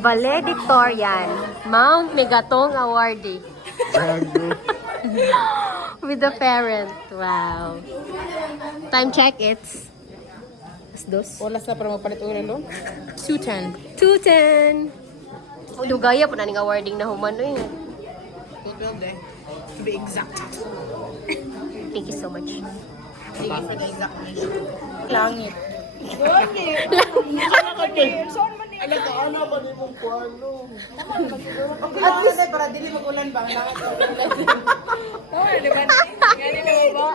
Valedictorian, Mount Megatong Awardee. With the parent. Wow. Time check, it's dos. Wala sa para mapalit ulo lo. 210. 2:10. Lugaya po na ning awarding na human eh. Total day. To be exact. Thank you so much. Thank you for the exact measure. Langit. Alam ko, ano ba ni mong kuano? At least para dili magulan ba? Oh, di ba? Ganun ba?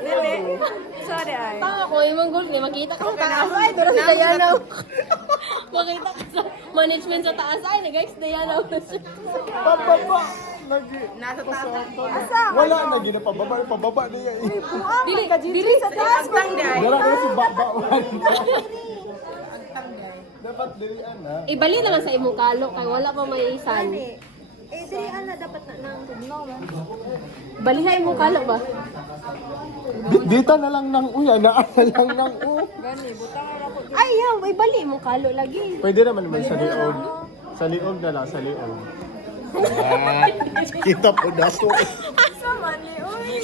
Dili. Sorry ay. Ako, yung goal niya, makita ka sa taas ay, doon si Diana. Makita ka sa management sa taas ay, guys, Diana. Pababa! Nasa taas. Wala na ginapababa, pababa niya eh. Dili sa taas. Agtang day. Wala na si Baba. Agtang day. Dapat dilian na. Ibali naman sa imong kalo, kay wala pa may isan. Dili ana dapat na nang tudno man. Bali sa imong kalo ba? Dito na lang ng uya, na lang ng u. Gani butang ara ko. Ay, yaw, ibali imong kalo lagi. Pwede naman sa liog. Sa liog na lang, sa liog. Kita po na so. Asa man ni oy.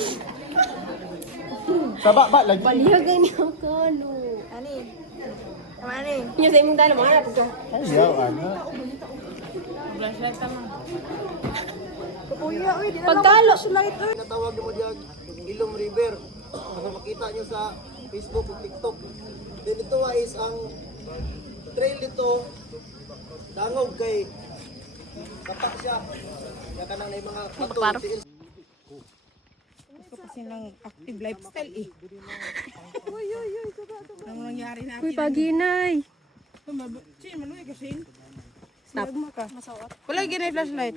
Sa baba, lagi. Balihagay niya ang kalo. Ani? Ani? Niya sa imong dala, mga harap ito. Yaw, ana. Flashlight tama. Kuya oy, di na Pagkalo. light oy. Natawag mo diyan Ilom River. Kung makita nyo sa Facebook o TikTok. Then ito is ang trail dito. Dangog kay kapak siya. Kaya ka nang may mga Pagparo. Kasi ng active lifestyle eh. Ano nangyari na Uy, paginay. Sin, manuhay ka sin. Stop. Wala ginay flashlight.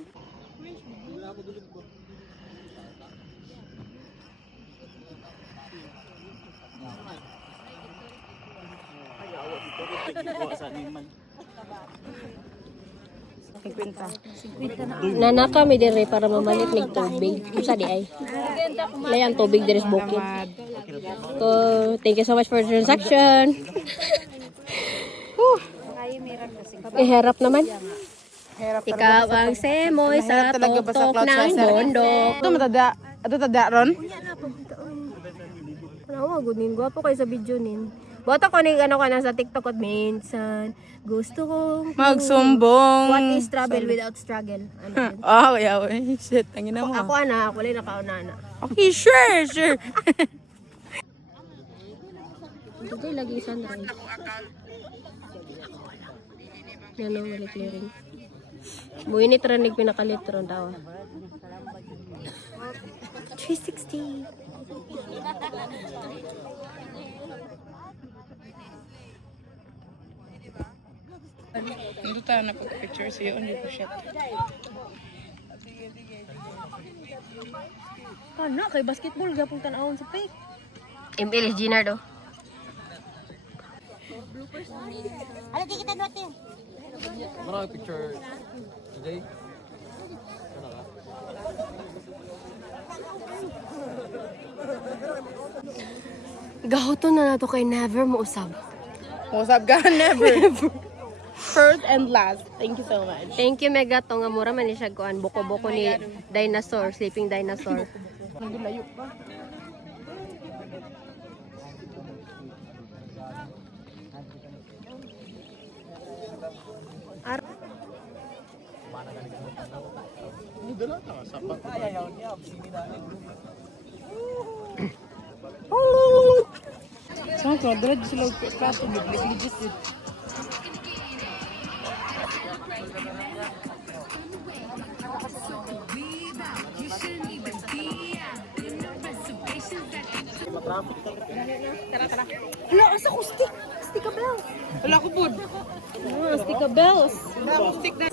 Nana kami dire para mamalit mig tubig. Usa di ay. Layan tubig dire sa bukid. So, thank you so much for the transaction. Iharap naman. Ikaw ang semoy sa tuktok ng bundok. Ito matada. Ito tada ron. Ano, gunin gwapo kayo sa video nin. Boto ko ning ano ka na sa TikTok at minsan. Gusto kong Magsumbong. What is travel without struggle? Ano yun? Oh, yeah. Shit, ang ina mo. Ako anak, wala na kauna na. Okay, sure. Ito lagi sunrise. Yan o, wali clearing. Buinit ranig pinakalitron daw. 360. Dito tayo na pag-picture siya. Hindi ko shit. Ano, kay basketball gapong tanawon sa fake. ML Ginardo. Ala di kita dote. Marami picture today. Gahoton na nato kay never mo usab. What's up, God? Never. First and last. Thank you so much. Thank you mega to nga mura man ni siya kuan buko-buko ni dinosaur, sleeping dinosaur. Nandulayo pa. Saan ko? Dala sila plato. Bigligligis yun. Ala asa ko stick. Stick ka bell. Wala ko po. Stika bells. Stick na.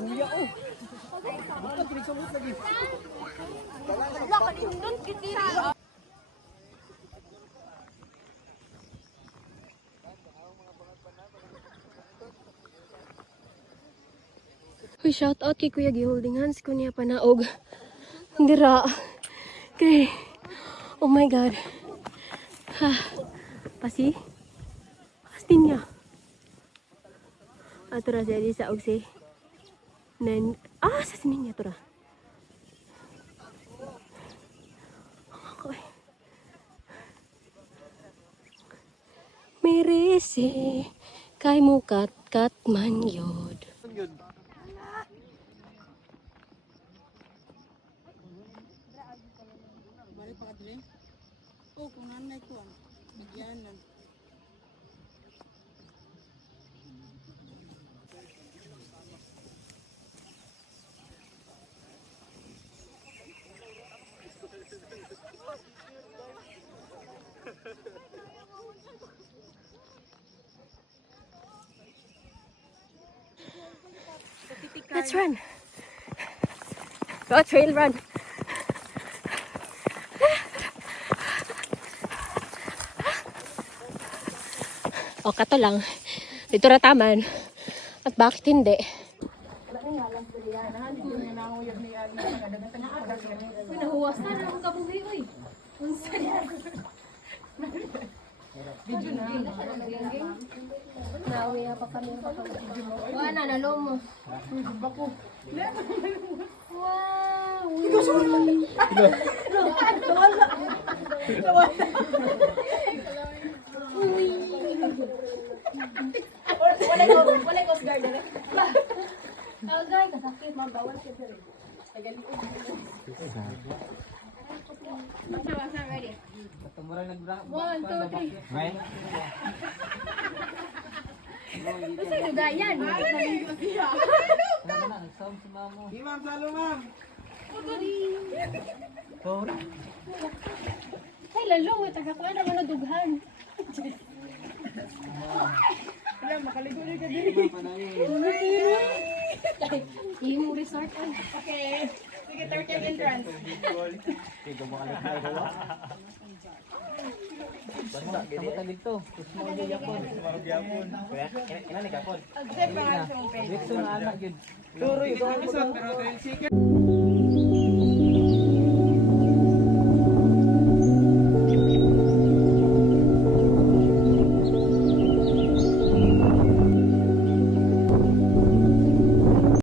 Ala ka din doon kitira. Uy, shout out kay Kuya Giholding Hands ko niya panaog. Dira. Okay. Oh my God. Ha. Pasi. Pastin niya. Atura siya di sa ogsi. Sa sininya to ra. Okay. Merese kay mukat kat man yod. Balik pa ka dili? Oh, kung nanay ko ang nagyanan. Let's run. Go trail run. O, kato lang. Dito ra taman. At bakit hindi? Uy, nahuwas na lang ang kabuhi, uy. Video na. Nawi pa kami. Wala na, nalo mo. Wow! Wala ko guard na. Agay, kasakit. Mabawal ka dyan. Ready? 1, 2, 3. Kasi lugayan. Di ma'am, salo ma'am. Ay, lalong. Tagakuha naman na dughan. Wala, makaligo rin ka dili. Imo resort. Okay. Sige, 30 entrance. Turo, ito ang isa. Pero 10 seconds.